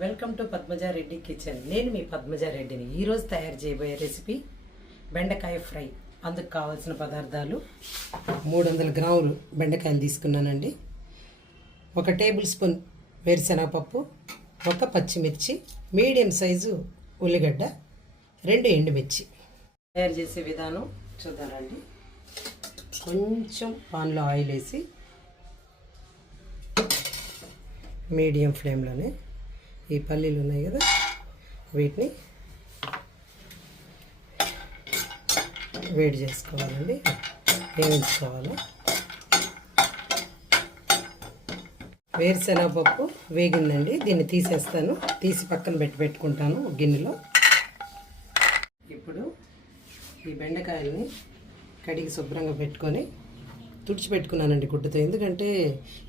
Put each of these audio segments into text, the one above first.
Welcome to Padmaja Reddy kitchen. నేను మీ పద్మజారెడ్డిని. ఈరోజు తయారు చేయబోయే రెసిపీ బెండకాయ ఫ్రై. అందుకు కావాల్సిన పదార్థాలు 300 గ్రాములు బెండకాయలు తీసుకున్నానండి, 1 టేబుల్ స్పూన్ వేరుశనగపప్పు, 1 పచ్చిమిర్చి, మీడియం సైజు ఉల్లిగడ్డ, 2 ఎండుమిర్చి. తయారు చేసే విధానం చూద్దామండి. కొంచెం పాన్లో ఆయిల్ వేసి మీడియం ఫ్లేమ్లోనే ఈ పల్లీలు ఉన్నాయి కదా, వీటిని వేడి చేసుకోవాలండి, వేయించుకోవాలి. వేరుశనగపప్పు వేగిందండి, దీన్ని తీసేస్తాను, తీసి పక్కన పెట్టుకుంటాను గిన్నెలో. ఇప్పుడు ఈ బెండకాయలని కడిగి శుభ్రంగా పెట్టుకొని తుడిచిపెట్టుకున్నానండి గుడ్డతో. ఎందుకంటే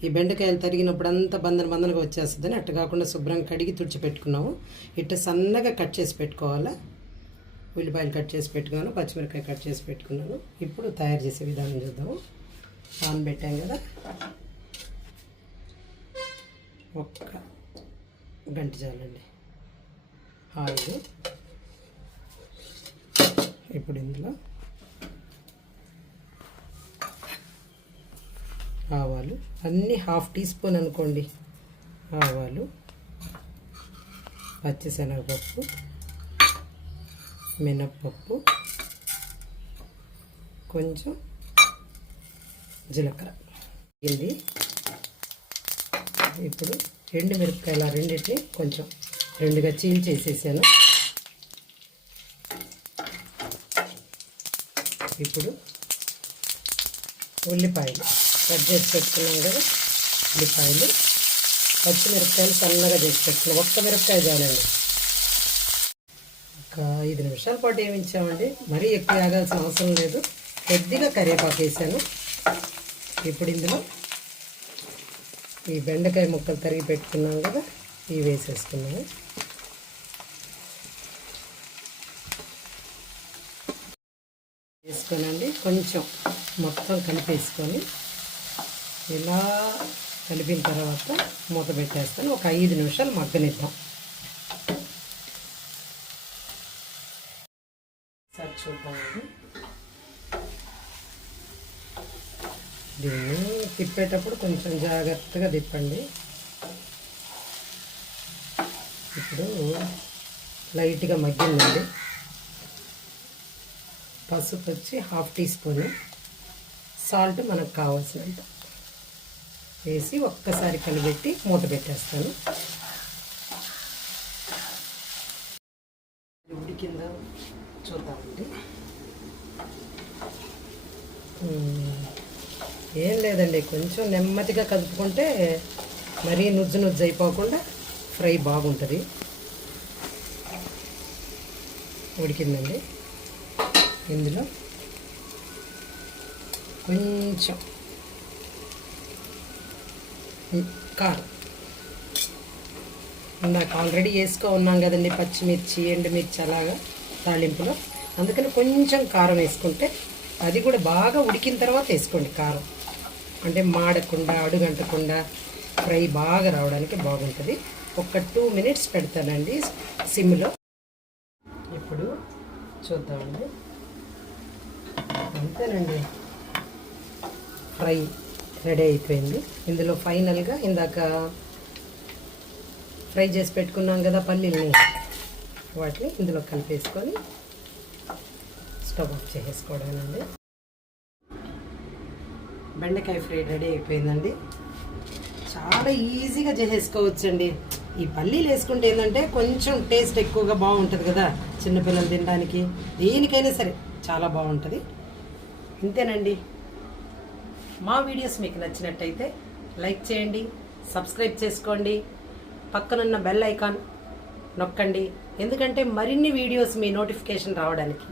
ఈ బెండకాయలు తరిగినప్పుడు అంతా బందనగా వచ్చేస్తుందని, అట్ట కాకుండా శుభ్రంగా కడిగి తుడిచిపెట్టుకున్నాము. ఇట్లా సన్నగా కట్ చేసి పెట్టుకోవాలా. ఉల్లిపాయలు కట్ చేసి పెట్టుకున్నాను, పచ్చిమిరపకాయ కట్ చేసి పెట్టుకున్నాను. ఇప్పుడు తయారు చేసే విధానం చూద్దాము. పాన్ పెట్టాం కదా, 1 గంట చాలండి ఆయిల్. ఇప్పుడు ఇందులో ఆవాలు అన్నీ 1/2 టీ స్పూన్ అనుకోండి. ఆవాలు, పచ్చిశనగపప్పు, మినప్పప్పు, కొంచెం జీలకర్ర. ఇది ఇప్పుడు ఎండుమిరపకాయలు రెండింటిని కొంచెం 2గా చీల్చేసేసాను. ఇప్పుడు ఉల్లిపాయలు కట్ చేసి పెట్టుకున్నాం కదా, ఉల్లిపాయలు, పచ్చిమిరపకాయలు సన్నగా చేసి పెట్టుకున్నాం. 1 మిరపకాయ చాలండి. ఒక 5 నిమిషాల పాటు వేయించామండి, మరీ ఎక్కువ ఆగాల్సిన అవసరం లేదు. కొద్దిగా కరివేపాకు వేసాను. ఇప్పుడు ఇందులో ఈ బెండకాయ ముక్కలు తరిగి పెట్టుకున్నాం కదా, ఇవి వేసేసుకున్నాము. వేసుకోనండి, కొంచెం మొత్తం కలిపేసుకొని ఇలా కలిపిన తర్వాత మూత పెట్టేస్తాను. ఒక 5 నిమిషాలు మగ్గనిద్దాం. సరే చూద్దామండి. దీన్ని తిప్పేటప్పుడు కొంచెం జాగ్రత్తగా తిప్పండి. ఇప్పుడు లైట్గా మగ్గిందండి. పసుపు వచ్చి 1/2 టీ స్పూన్, సాల్ట్ మనకు కావాల్సినంత వేసి ఒక్కసారి కలిపెట్టి మూత పెట్టేస్తాను. ఉడికిందా చూద్దామండి. ఏం లేదండి, కొంచెం నెమ్మదిగా కలుపుకుంటే మరీ నుజ్జు అయిపోకుండా ఫ్రై బాగుంటుంది. ఉడికిందండి. ఇందులో కొంచెం కారం, ఇందాక ఆల్రెడీ ఉన్నాం కదండి పచ్చిమిర్చి, ఎండుమిర్చి అలాగా తాలింపులో, అందుకని కొంచెం కారం వేసుకుంటే, అది కూడా బాగా ఉడికిన తర్వాత వేసుకోండి కారం, అంటే మాడకుండా అడుగంటకుండా ఫ్రై బాగా రావడానికి బాగుంటుంది. ఒక 2 మినిట్స్ పెడతానండి సిమ్లో. ఇప్పుడు చూద్దామండి. అంతేనండి, ఫ్రై రెడీ అయిపోయింది. ఇందులో ఫైనల్గా ఇందాక ఫ్రై చేసి పెట్టుకున్నాం కదా పల్లీల్ని, వాటిని ఇందులో కలిపేసుకొని స్టవ్ ఆఫ్ చేసేసుకోవడానండి. బెండకాయ ఫ్రై రెడీ అయిపోయిందండి. చాలా ఈజీగా చేసేసుకోవచ్చండి. ఈ పల్లీలు వేసుకుంటే ఏంటంటే కొంచెం టేస్ట్ ఎక్కువగా బాగుంటుంది కదా, చిన్నపిల్లలు తినడానికి, దేనికైనా సరే చాలా బాగుంటుంది. ఇంతేనండి. మా వీడియోస్ మీకు నచ్చినట్టయితే లైక్ చేయండి, సబ్స్క్రైబ్ చేసుకోండి, పక్కనున్న బెల్ ఐకాన్ నొక్కండి. ఎందుకంటే మరిన్ని వీడియోస్ మీ నోటిఫికేషన్ రావడానికి.